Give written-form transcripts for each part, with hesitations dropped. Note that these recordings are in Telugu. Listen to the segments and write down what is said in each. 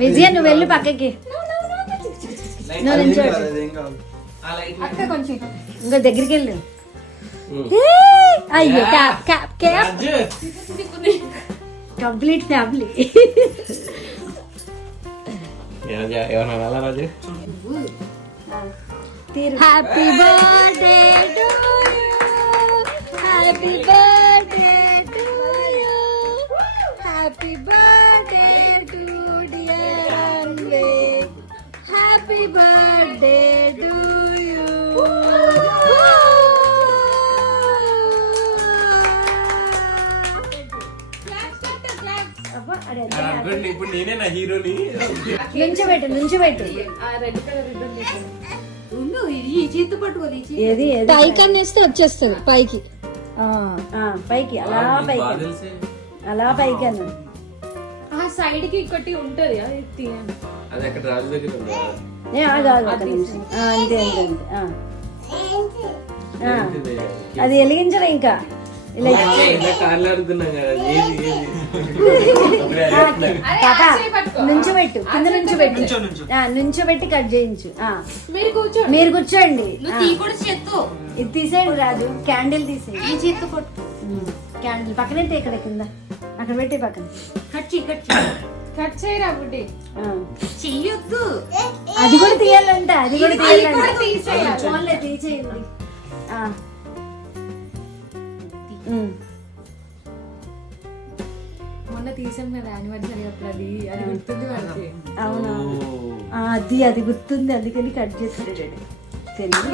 విజయ నువ్వు వెళ్ళు పక్కకి. ఇంకా దగ్గరికి వెళ్ళు. అయ్యో cap cap cap complete family. Happy birthday to you, happy birthday to you, happy birthday to dear anyway, happy birthday to you. ఇప్పుడు నేనే నా హీరోని. నుంచోబెట్టు. పైకి అనేస్తే వచ్చేస్తుంది పైకి. పైకి అలా పైకి అలా పైకి అన్న సైడ్ కి ఒకటి ఉంటది అది అక్కడ రాజు దగ్గర ఉంది. అంతే అది వెలిగించరా ఇంకా ఇలా నుంచోబెట్టు, కింద నుంచోబెట్టి కట్ చేయించు. మీరు కూర్చోండి. ఇది తీసేయండి రాజు, క్యాండిల్ తీసేయండి. ఈ చేత్తో కొట్టు. క్యాండిల్ పక్కనే ఇక్కడ కింద అక్కడ పెట్టి పక్కన కట్ చేయరా బుడ్డి. చెయ్యొద్దు, అది కూడా తీయాలంట. అది కూడా తీయాలంటే తీసేయండి. మొన్న తీసాం కదా యానివర్సరీ అప్పుడు, అది గుర్తుంది వాడికి. అవును అది గుర్తుంది, అందుకని కట్ చేస్తాడు తెలియదు.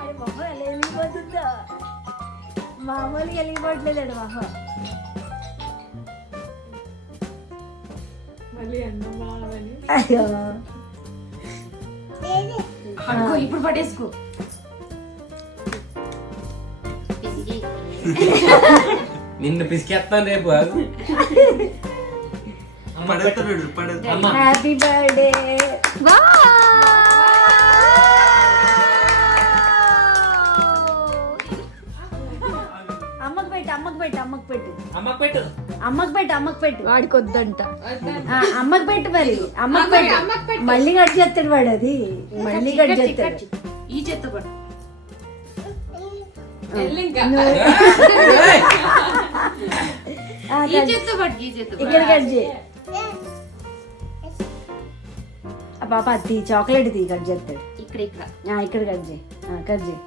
అది మొహం ఎలా వెళ్ళిపోతుందో, మామూలుగా వెళ్ళిపోవట్లేదు మొహం. మళ్ళీ అన్నమా అని. అయ్యో ఇప్పుడు పట్టేసుకో. నిన్ను పిసికేస్తాను రేపు. Happy birthday. అమ్మకు పెట్టు. వాడికి వద్దంట. అమ్మకు పెట్టు మరి. అమ్మకు పెట్టు. మళ్ళీ కట్ చేస్తాడు వాడు. అది మళ్ళీ కట్ చేస్తాడు. ఈ చేత్తో పట్టు. ఇక్కడ కట్ చేయి. పాప అది చాక్లెట్ తీ, కట్ చేస్తాడు. ఇక్కడ కట్ చేయి. కట్ చేయి.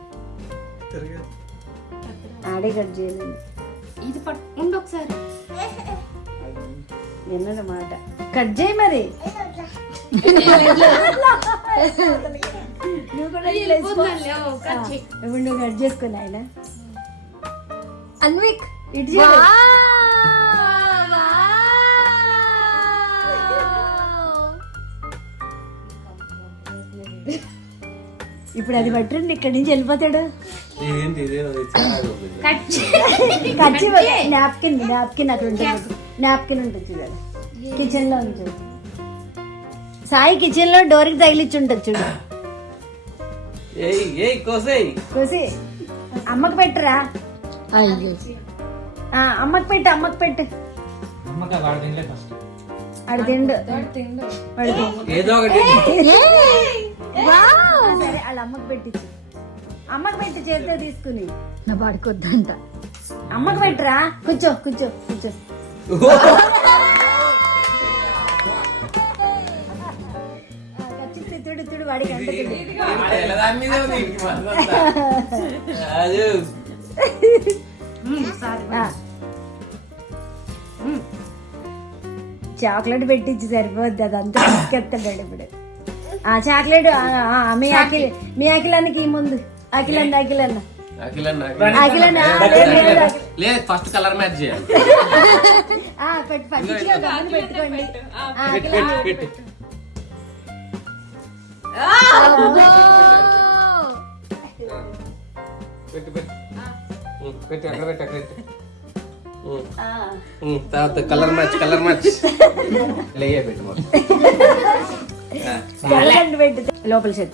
ఆడే కట్ చేయలేదు. ఇది ఉండు ఒకసారి. ఎన్నమాట కట్ చేయి మరి. నువ్వు కూడా ఇప్పుడు నువ్వు కట్ చేసుకుని ఆయన అన్విక్ ఇటు. ఇప్పుడు అది పట్టండి, ఇక్కడి నుంచి వెళ్ళిపోతాడు. నాప్కిన్ అక్కడ ఉంటుంది. నాప్కిన్ ఉంటుంది చూడాలి. కిచెన్ లో ఉంటుంది. సాయి కిచెన్ లో డోర్ కి తగిలిచ్చి ఉంటుంది చూడు. కోసి అమ్మకు పెట్టరా. అమ్మకు పెట్టు. ఆడు తిండు. సరే వాళ్ళ అమ్మకు పెట్టించు. అమ్మకు పెట్టి చేతితో తీసుకుని. నా వాడుకొద్దంట. అమ్మకు పెట్టరా. కూర్చో. తిడు వాడికి అంటే చాక్లెట్ పెట్టించి సరిపోద్ది. అదంతా తీసుకెళ్తాడు ఇప్పుడు. చాక్లెట్ మీ అఖిలానికి ఈ ముందు. అఖిలన్న ఫస్ట్ కలర్ మ్యాచ్ చేయాలి. పెట్టుకోండి. తర్వాత కలర్ మ్యాచ్ లేయే పెట్టు. లోపల చేత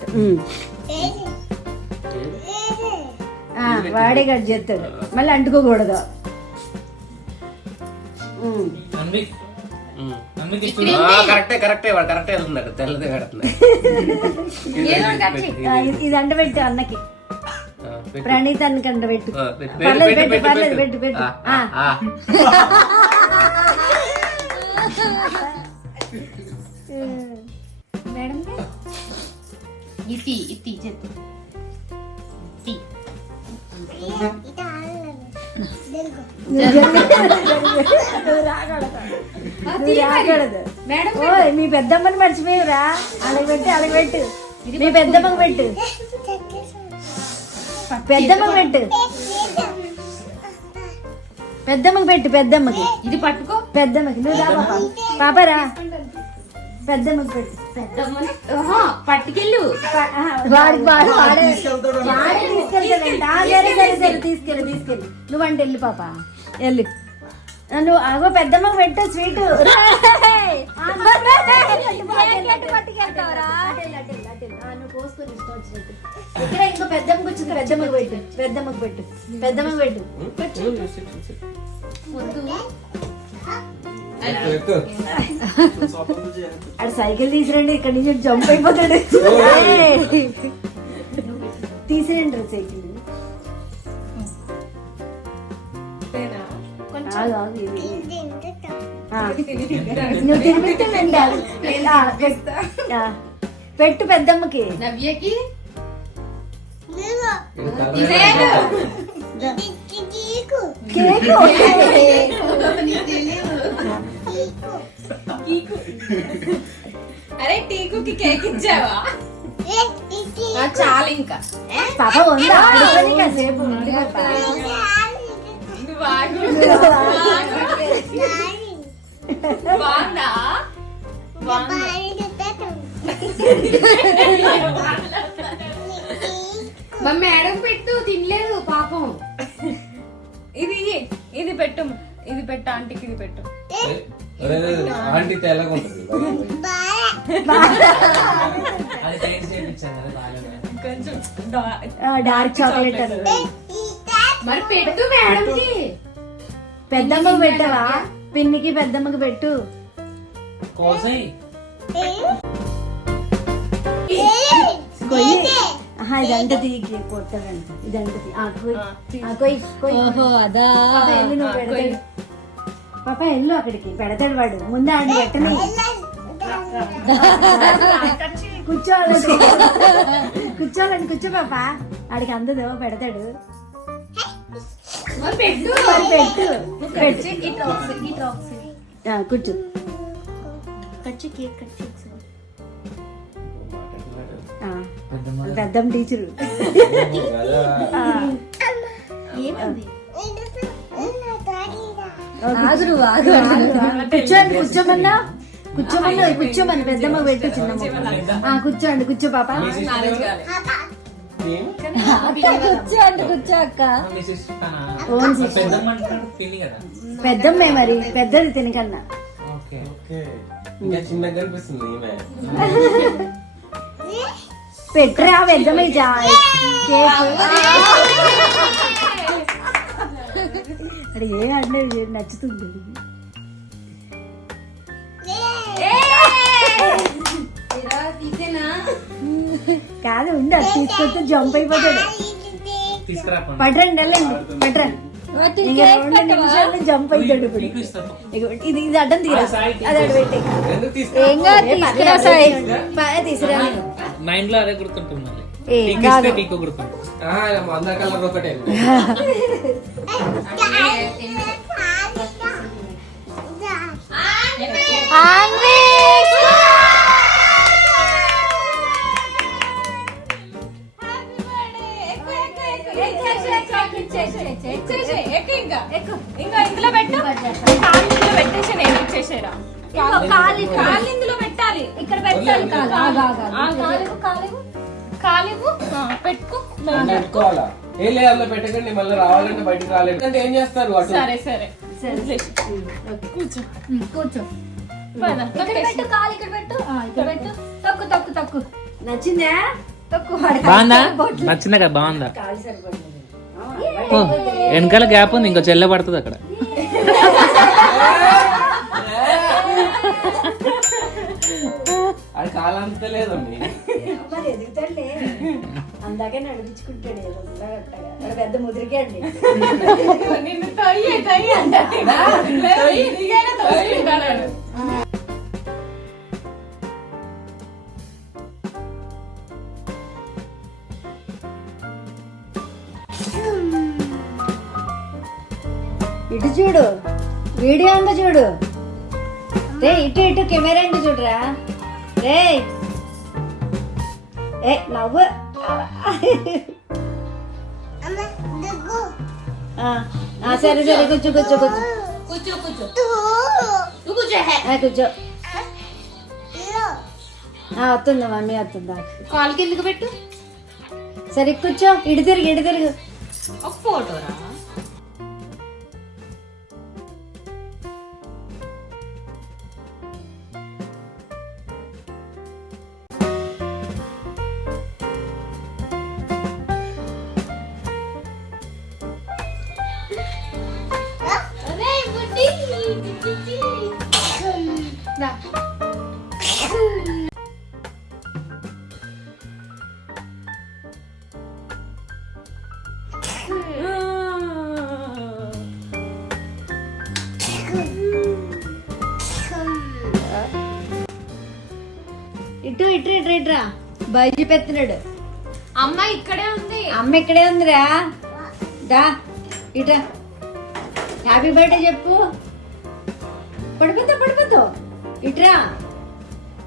వాడే కట్ చేస్తాడు, మళ్ళీ అంటుకోకూడదు. కరెక్టే వాడు కరెక్టే వెళ్తున్నాడు, తెల్లదే పెడుతున్నాడు. ఇది అంట పెట్టు అన్నకి, ప్రణీత్ అన్నకి అంట పెట్టు. పర్లేదు పెట్టు, పర్లేదు పెట్టు పెట్టు. మేడం ఇతి చెత్త మీ పెద్దమ్మని మర్చిపోయావురా. అలాగ పెట్టు మీ పెద్దమ్మకి పెట్టు, పెద్దమ్మకి పెట్టు, పెద్దమ్మకి పెట్టు. పెద్దమ్మకి ఇది పట్టుకో, పెద్దమ్మకి నువ్వు రా పాపరా, పెద్దమ్మకి పెట్టు. పట్టుకెళ్ళు, వాడే తీసుకెళ్తాడంట. సరే తీసుకెళ్ళి నువ్వు అంటే వెళ్ళు పాప, వెళ్ళు. నువ్వు అగో పెద్దమ్మకి పెట్టు స్వీట్. నువ్వు కోసుకొని ఇష్టం వచ్చినట్టు. ఇక్కడ ఇంకో పెద్దమ్మకి వచ్చింది, పెద్దమ్మకి పెట్టు, పెద్దమ్మకి పెట్టు, పెద్దమ్మకి పెట్టు. అక్కడ సైకిల్ తీసిరండి, ఇక్కడ నుంచి జంప్ అయిపోతాడు. తీసిరండి సైకిల్. నువ్వు తినిపిస్తే పెట్టు పెద్దమ్మకి. నవ్యకి అరే టీకుకి కేక్ ఇచ్చావా? చాలా ఇంకా పాప ఉందా ఆడుకొని కాసేపు ఉంది. బాగుందా? మా మేడం పెట్టు, తినలేదు పాపం. ఇది పెట్టు, ఇది పెట్టు ఆంటీకి, ఇది పెట్టు. ఆంటీ తెల్లగా ఉంటుంది. కొంచెం డార్క్ చాక్లెట్ అని. మరి పెట్టు మేడంకి. పెద్దమ్మకి పెట్టవా? పిన్నికి పెద్దమ్మకి పెట్టు. ఇదంట తీకి కొట్టదంట, ఇదంట పాప ఎల్లు అక్కడికి పెడతాడు వాడు. ముందు ఆయన పెట్టని కూర్చోవాలని కూర్చో పాప, ఆడికి అందదు పెడతాడు. పెట్టు కూర్చో, కట్ కేక్ కట్ చే. పెద్దమ్మ టీచరు కూర్చోమన్నా కూర్చోమని పెద్దమ్మ పెట్టు. చిన్నమ్మ కూర్చోండి, కూర్చో పాప. కూర్చో అక్క. పెద్దమ్మే మరి, పెద్దది తినకన్నా. పెట్టురా పెద్దమ్మ కేక్. అది ఏమంటే నచ్చుతుంది. కాదు ఉండి అది తీసుకొస్తే జంప్ అయిపోతాడు. పట్టరండి వెళ్ళండి, పట్టరండి. 2 నిమిషాలు జంప్ అవుతాడు. ఇప్పుడు ఇది అడ్డం తీరా, అది అడ్డు పెట్టి తీసుకురా. అదే గుర్తుంటుంది. కలర్ ఒకటే. ఇంకా ఇందులో పెట్టు, ఇందులో పెట్టేసి నేను ఇచ్చేసేరా. కాలు ఇందులో పెట్టాలి, ఇక్కడ పెట్టాలి. కాలివు పెట్టుకో. పెట్టుకోవాలా? ఏం లేదు అందులో పెట్టకండి, మళ్ళీ రావాలంటే బయటకు రాలేదు అంటే ఏం చేస్తారు? సరే సరే కూర్చో కూర్చో. పెట్టు, కాలు ఇక్కడ పెట్టు, ఇక్కడ పెట్టు. తక్కు తక్కు తక్కు. నచ్చిందా? బాగుందా? నచ్చిందా కదా? బాగుందా? కాలు సరిపడలేదు. వెనకాల గ్యాప్ ఉంది, ఇంకో చెల్లె పడుతుంది అక్కడ. అది కాలంత లేదండి. మరి ఎదుగుతాడులే, అందాకే నడిపించుకుంటాడు ఏదో గట్టగా. మరి పెద్ద ముదిరికే అండి. నిన్ను తొయ్యి తొయ్యి అంటాడు. ఇదిగైనా తొయ్యి అంటాడు. ఇటు చూడు, వీడియో అంతా చూడు. రే ఇటు ఇటు కెమెరా అంతా చూడరా. రే ఏ నవ్వు. సరే సరే కూర్చో కూర్చో కూర్చో కూర్చో కూర్చో నువ్వు కూర్చో. కూర్చో. వస్తుందా మమ్మీ, వస్తుందా? కాలు కిందకి పెట్టు. సరే కూర్చో, ఇటు తిరుగు ఇటు తిరుగు. ఒక ఫోటో రా. ఇటు ఇటు ఇటు ఇటురా. బాయ్ చెప్పెత్తున్నాడు. అమ్మ ఇక్కడే ఉంది. అమ్మ ఇక్కడే ఉందిరా. దా ఇట్రా. హ్యాపీ బర్త్డే చెప్పు. పడిపోతావు పడిపోతావు. ఇట్రా,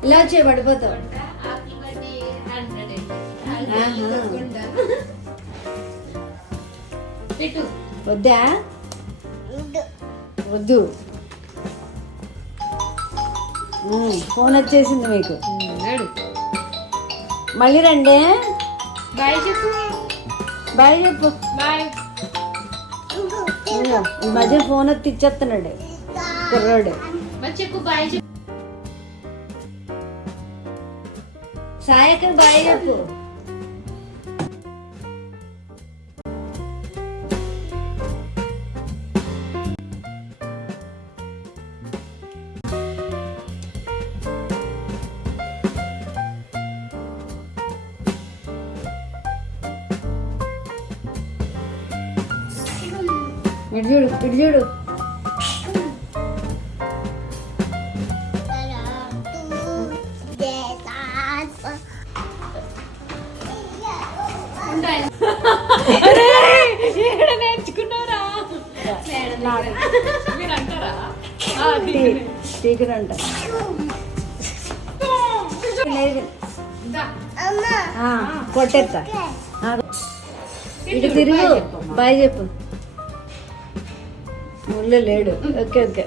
ఇలా వచ్చే పడిపోతావు. వద్దా? వద్దు. ఫోన్ వచ్చేసింది మీకు. మళ్ళీ రండి. బాయ్ చెప్పు. బాయ్ చెప్పు. బాయ్. ఈ మధ్య ఫోన్ వచ్చి ఇచ్చేస్తున్నాడు కుర్రాడు. మరి చెప్పు బాయ్ చెప్పు. సాయకి బాయ్ చెప్పు. ఇటు చూడు ఇటు చూడు. నేర్చుకున్నారా మీరు అంటారా? టీకరంట. కొట్టేస్తా. ఇటు తిరుగు. బాయ్ చెప్పు. ముళ్ళు లేడు. Okay okay.